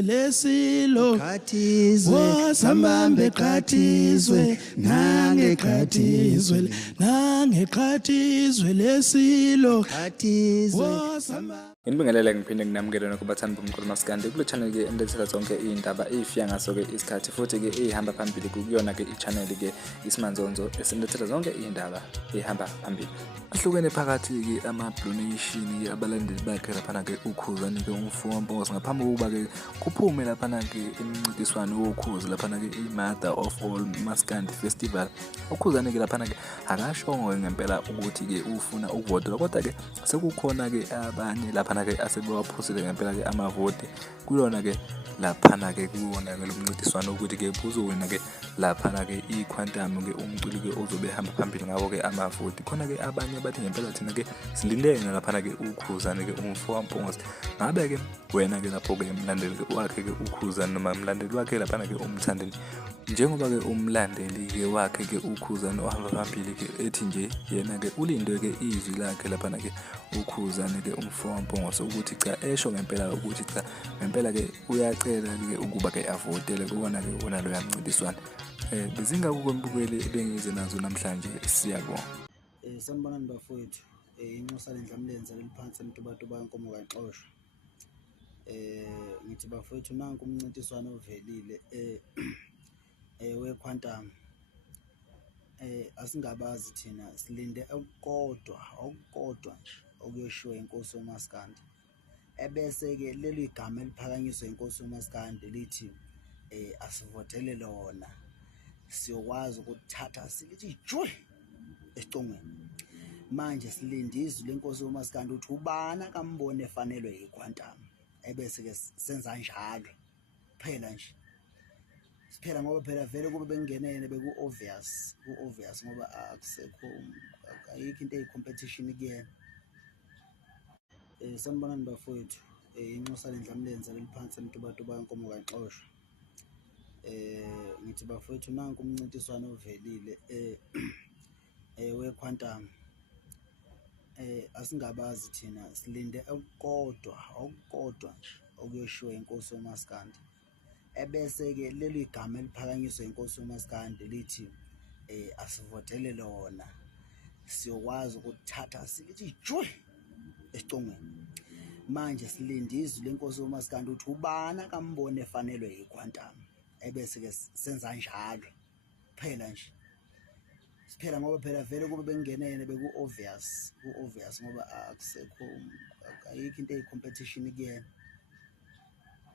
Lesilo khathizwe sambambe khathizwe nange khathizwe lesilo khathizwe Ngibingelele ngiphinde nginamukele nokubathanda bomqulu maskandi kule channel ke endethela zonke izindaba ezifika ngaso ke isikhathi futhi ke ehamba phambili kuyona ke i-channel ke Esimanzonzo esendethela zonke izindaba ehamba phambili. Ahlukene phakathi ke ama-Blue Nation abalandeli bakhe lapha ke ukhuzani ke umfowabo ngaphambi kokuba ke kuphume lapha ke imincintiswano wokhuzi lapha ke i-Mother of All Maskandi Festival. Ukhuzani ke lapha ke akashongo ngempela ukuthi ke ufuna ukuvota kodwa ke sekukhona ke abanye lapha ke asebewaphusile ngempela ke amavoti kulona ke lapha ke kuwona ke lomncintiswano ukuthi ke kuzowina ke lapha ke iquantum ke umculi ke ozobe hamba phambili ngabo ke amavoti khona ke abanye bathi ngempela thina ke silindele lapha ke ukhuzani ke umfowabo ngabe ke wena ke lapho ke umlandeli wakhe ke ukhuzani noma umlandeli wakhe lapha ke umthandeni njengoba ke umlandeli ke wakhe ke ukhuzani ohamba phambili ke ethi nje yena ke ulindwe ke izwi lakhe lapha ke ukhuzani ke umfowabo ukuthi cha esho ngempela ukuthi cha ngempela ke uyacela ke ukuba ke avotele kuona ke wona lo yamncintiswana bezingakukombukeli bengize nazo namhlanje siyabonga. Sanibonani bafowethu inxusa lendlamlenze leliphansi emtubatuba inkomo kaXoshwa. Ngithi bafowethu nanku umncintiswano ovelile wequantum. Asingabazi thina silinde okukodwa nje okuyoshiwo inkosi uMaskandi ebese ke leli igama eliphakanyiswa inkosi uMaskandi lithi asivotele lona siyokwazi ukuthatha silithi jwe esicongweni. Manje silinde izwi lenkosi uMaskandi uthi ubani akambone efanelwe yiquantum ebese ke senza njalo phela nje siphela ngoba phela vele kube bengenene beku obvious ngoba akusekho ayikho into eyicompetition kuyena. Sanibonani bafowethu inxusa lendlamlenze leliphansi emtubatuba inkomo kaXoshwa. Ngithi bafowethu nanku umncintiswano ovelile wequantum. Asingabazi thina silinde okukodwa nje okuyoshiwo inkosi uMaskandi ebese ke leli igama eliphakanyiswa inkosi uMaskandi lithi asivotele lona siyokwazi ukuthatha silithi jwe esicongweni. Manje silinde izwi lenkosi uMaskandi uthi ubani akambone efanelwe yiquantum ebese ke senza njalo phela nje siphela ngoba phela vele kube bengenene beku obvious ngoba akusekho ayikho into eyicompetition kuyena.